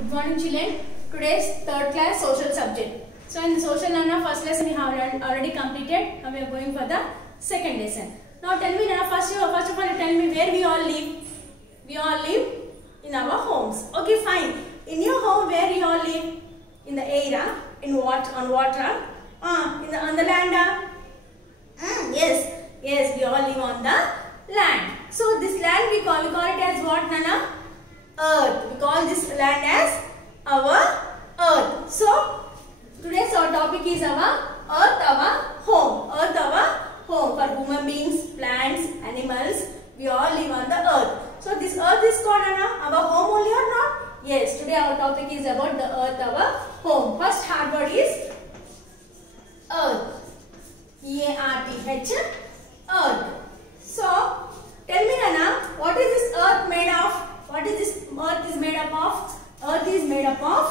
Good morning, children. Today's third class social subject. So in the social Nana first lesson we have already completed. Now we are going for the second lesson. Now tell me Nana, first of all tell me where we all live. We all live in our homes. Okay, fine. In your home, where you all live? In the air, in what on water? On the land. Yes, we all live on the land. So this land we call it as what, Nana? Earth. We call this land as our earth. So today's our topic is our earth, our home. Earth, our home. For human beings, plants, animals, we all live on the earth. So this earth is called our home only or not? Yes, today our topic is about the earth, our home. First hard word is earth. E-A-R-T-H, earth. So tell me Nana, what is this earth made of? What is this earth is made up of? Earth is made up of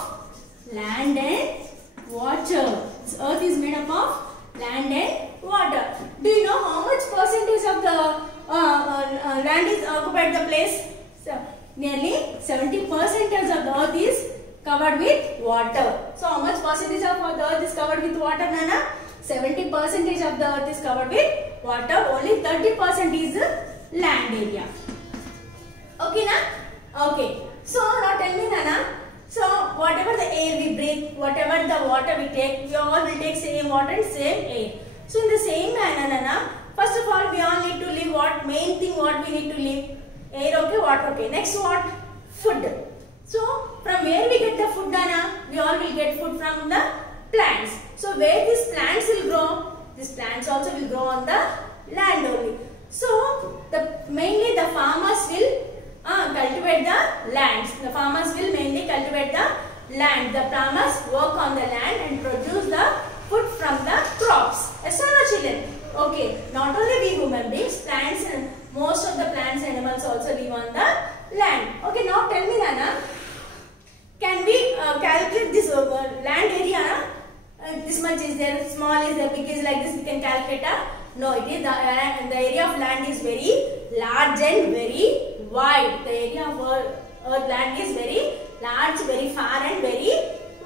land and water. This earth is made up of land and water. Do you know how much percentage of the land is occupied the place? So, nearly 70% of the earth is covered with water. So how much percentage of the earth is covered with water, Nana? 70% of the earth is covered with water. Only 30% is land area. Okay, na? Okay. So now tell me, Nana. So whatever the air we breathe, whatever the water we take, we all will take same water and same air. So in the same manner, Nana, first of all we all need to live what? Main thing what we need to live? Air, okay, water, okay. Next what? Food. So from where we get the food, Nana? We all will get food from the plants. So where these plants will grow? These plants also will grow on the land only. So mainly the farmers will cultivate the lands. The farmers will mainly cultivate the land. The farmers work on the land and produce the food from the crops. Yes or no, children? Okay. Not only we human beings, plants and most of the plants and animals also live on the land. Okay. Now tell me, Nana, can we calculate this land area? This much is there, small is there, big is like this. We can calculate. No, it is the area of land is very large and very wide. The area of earth land is very large, very far and very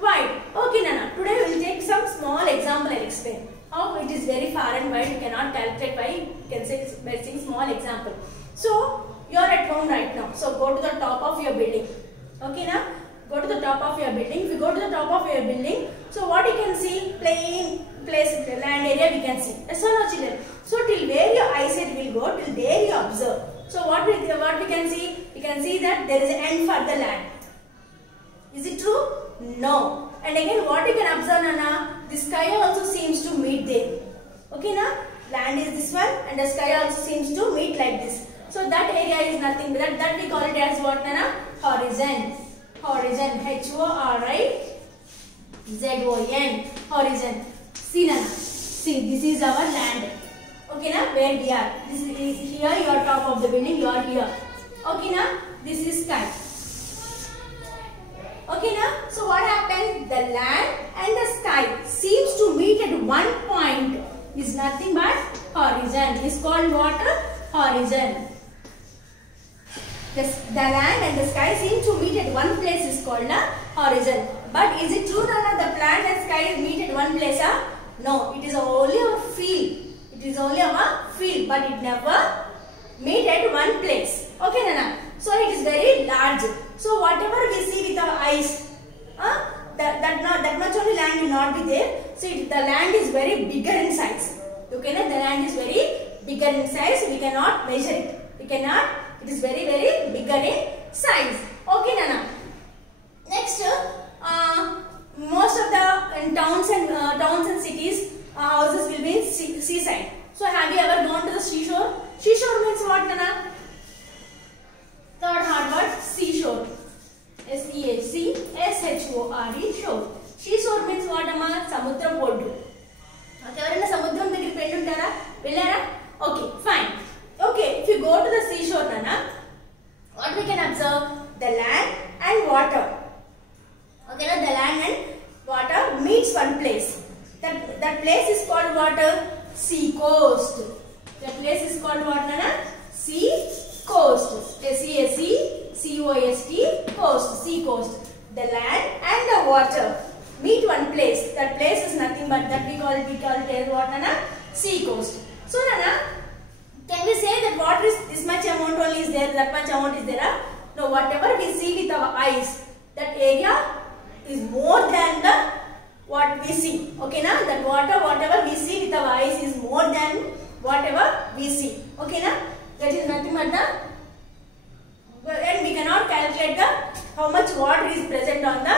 wide. Okay, Nana. Today we will take some small example and explain how it is very far and wide. You cannot calculate by, you can say by saying small example. So you are at home right now. So go to the top of your building. Okay, na? Go to the top of your building. If you go to the top of your building, so what you can see? Plain place, land area we can see. Yes or no, children? So till where your eyesight will go, till there you observe. So what we can see? We can see that there is an end for the land. Is it true? No. And again, what you can observe, Nana? The sky also seems to meet there. Okay, na? Land is this one, and the sky also seems to meet like this. So that area is nothing but that we call it as what, Nana? Horizon. Horizon. H-O-R-I-Z-O-N. Horizon. See, Nana. See, this is our land. Okay, na? Where we are. This is here. You are top of the building. You are here. Okay, na? This is sky. Okay, na? So what happened? The land and the sky seems to meet at one point. Is nothing but horizon. Is called what? Horizon. The land and the sky seem to meet at one place is called a horizon. But is it true that the land and sky meet at one place? No, it is only our field. It is only our field, but it never meet at one place. Okay, Nana? So it is very large. So whatever we see with our eyes, that much only land will not be there. So the land is very bigger in size. Okay, na? The land is very bigger in size. We cannot measure it. We cannot. It is very, very bigger in size. Okay, Nana. Next, most of the towns and cities houses will be in seaside. So have you ever gone to the seashore? Seashore means what, Nana? Third hard word, seashore. S-E-A-C-S-H-O-R-E, shore. Seashore means what, Amma? Samudram Poddu. Okay, everyone Samudram దగ్గరికి వెళ్ళి ఉంటారా? వెళ్ళారా? Okay, fine. Okay, if you go to the seashore, Nana, what we can observe? The land and water. Okay, na? The land and water meets one place. That place is called what? Sea coast. That place is called what, Nana? Sea coast. S-E-A-C-C-O-A-S-T, coast, sea coast. the land and the water meet one place. That place is nothing but that we call it as what, Nana? Sea coast. So Nana, can we say that water is this much amount only is there, that much amount is there? No, whatever we see with our eyes, that area is more than the what we see. Okay, na? That water, whatever we see with our eyes is more than whatever we see. Okay, na? That is nothing but the, and we cannot calculate the how much water is present on the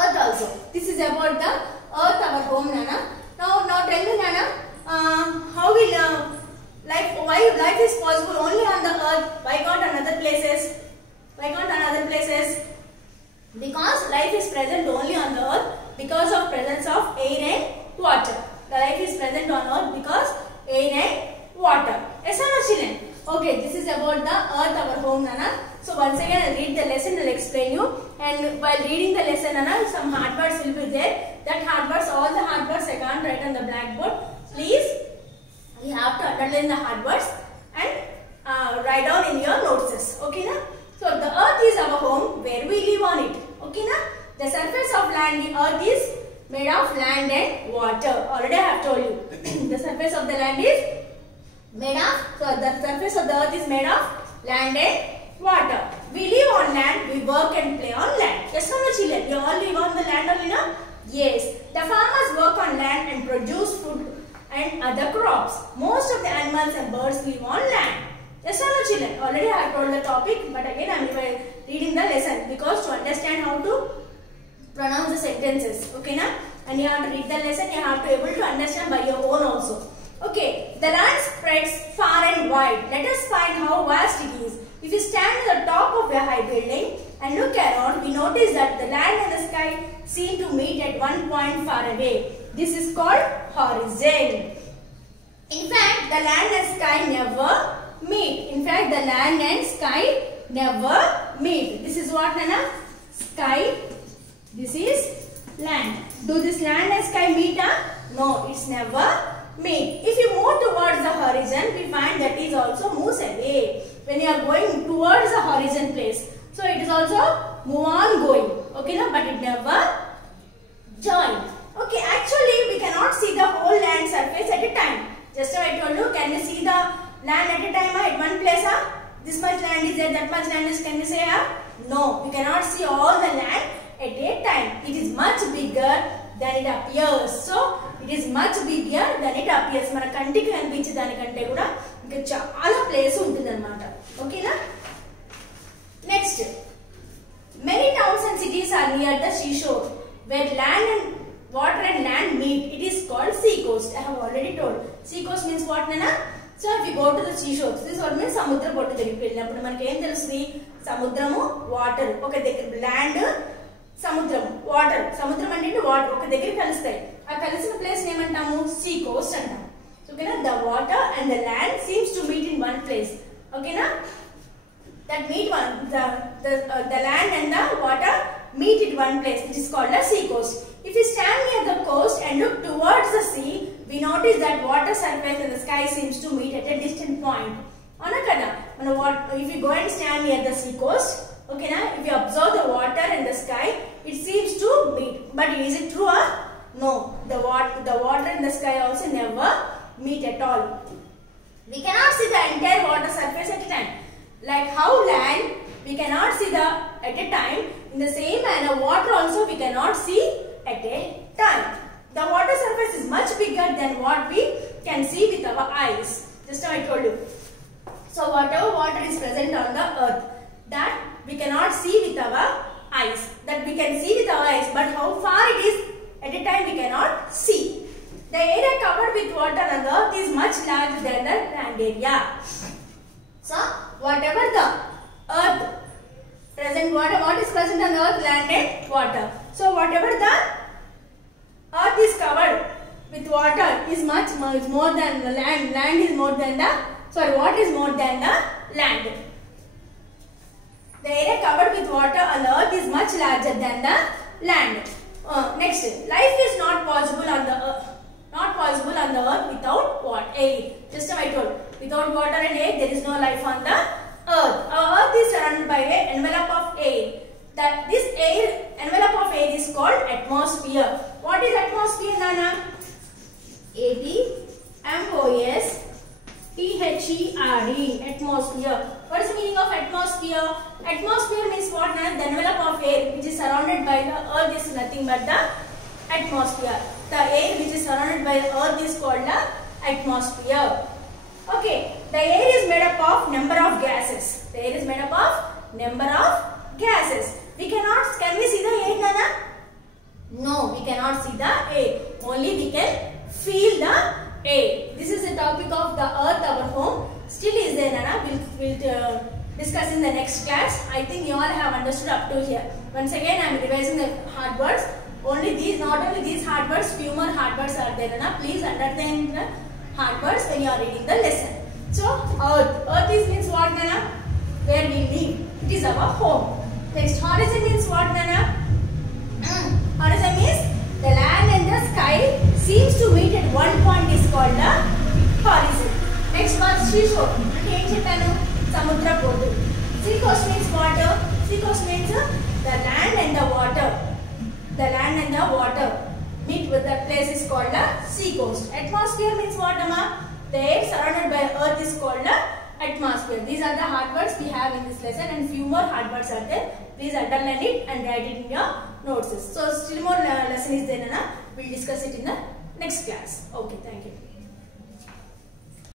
earth also. This is about the earth, our home, Nana. Now tell me, Nana, how will why life is possible only on the earth? Why not on other places? Why not on other places? Because life is present only on the earth because of presence of air and water. The life is present on earth because air and water. Yes or no, children? Okay, this is about the earth, our home, Nana. So once again, I'll read the lesson, I'll explain you. And while reading the lesson, Nana, some hard words will be there. That hard words, all the hard words I can't write on the blackboard. Please, you have to underline the hard words and write down in your notes. Okay, na? So the earth is our home where we live on it. Okay, na? The surface of land, the earth is made of land and water. Already I have told you. The surface of the land is made of, so the surface of the earth is made of land and water. We live on land, we work and play on land. Yes or no, children? You all live on the land only, no? Yes. The farmers work on land and produce food and other crops. Most of the animals and birds live on land. Yes or no, children? Already I have told the topic, but again I am reading the lesson because to understand how to pronounce the sentences. Okay, na? And you have to read the lesson, you have to able to understand by your own also. Okay, the land spreads far and wide. Let us find how vast it is. If you stand at the top of a high building and look around, we notice that the land and the sky seem to meet at one point far away. This is called horizon. In fact, the land and sky never meet. In fact, the land and sky never meet. This is what, Nana? Sky. This is land. Do this land and sky meet? No, it's never meet. If you move towards the horizon, we find that it also moves away. When you are going towards the horizon place, so it is also move on going. Okay, no? But it never join. Okay, actually we cannot see the whole land surface at a time. Just now I told you, can we see the land at a time at one place? This much land is there, that much land is, can we say? No, we cannot see all the land at a time. It is much bigger than it appears. So it is much bigger than it appears. మన కంటికి కనిపించే దానికంటే కూడా ఇంకా చాలా place ఉంటుందన్నమాట. ఓకేనా? Next, many towns and cities are near the seashore where land and water and land meet. It is called sea coast. I have already told. Sea coast means what, Nana? So if you go to the seashore, this is what means samudra pottu దగ్గరికి వెళ్ళినప్పుడు మనకి ఏం తెలుస్తుంది? సముద్రము, water, ఒక దగ్గర land, సముద్రం, water. సముద్రం అంటే వాటర్ ఒక దగ్గర కలుస్తాయి. ఆ కలిసిన ప్లేస్ ఏమంటాము? సీ కోస్ట్ అంటాము. ఓకేనా? The water and the land seems to meet in one place. ఓకేనా? That meet one, the land and the water meet at one place, which is called a sea coast. If you stand near the coast and look towards the sea, we notice that water surface and the sky seems to meet at a distant point. If you go and stand near the sea coast, okay, na? If you observe the water and the sky, it seems to meet. But is it true? No. The water and the sky also never meet at all. We cannot see the entire water surface at a time. Like how land we cannot see at a time, in the same manner water also we cannot see at a time. The water surface is much bigger than what we can see with our eyes. Just now I told you. So whatever water is present on the earth, that we cannot see with our eyes. That we can see with our eyes, but how far it is at a time we cannot see. The area covered with water on the earth is much larger than the land area. So whatever the earth present, what is present on the earth? Land and water. So whatever the earth is covered with water is much more than the land. Land is more than the, sorry, water is more than the land. The area covered with water on the earth is much larger than the land. Next, life is not possible on the earth. Not possible on the earth without what? Air. Just as I told, without water and air, there is no life on the earth. Our earth is surrounded by an envelope of air. This air, envelope of air is called atmosphere. What is atmosphere, Nana? A-T-M-O-S-P-H-E-R-E, atmosphere. What is the meaning of atmosphere? Atmosphere means what, Nana? The envelope of air which is surrounded by the earth is nothing but the atmosphere. The air which is surrounded by the earth is called the atmosphere. Okay, the air is made up of number of gases. The air is made up of number of gases. Can we see the air, Nana? No, we cannot see the air. Only we can feel the air. This is the topic of the earth, our home. Still is there, Nana. We'll discuss in the next class. I think you all have understood up to here. Once again, I am revising the hard words. Not only these hard words, few more hard words are there, Nana. Please understand the hard words when you are reading the lesson. So, earth. Earth means what, Nana? Where we live. It is our home. Next, horizon means what, Nana? Horizon means the land and the sky seems to meet at one point is called the horizon. Next one, seashore. Samudra Podu. Seacoast means water. Seacoast means the land and the water. The land and the water meet with that place is called the seacoast. Atmosphere means what, Amma? The air surrounded by earth is called the atmosphere. These are the hard words we have in this lesson, and few more hard words are there. Please underline it and write it in your notes. So still more lesson is there, Nana. We'll discuss it in the next class. Okay, thank you.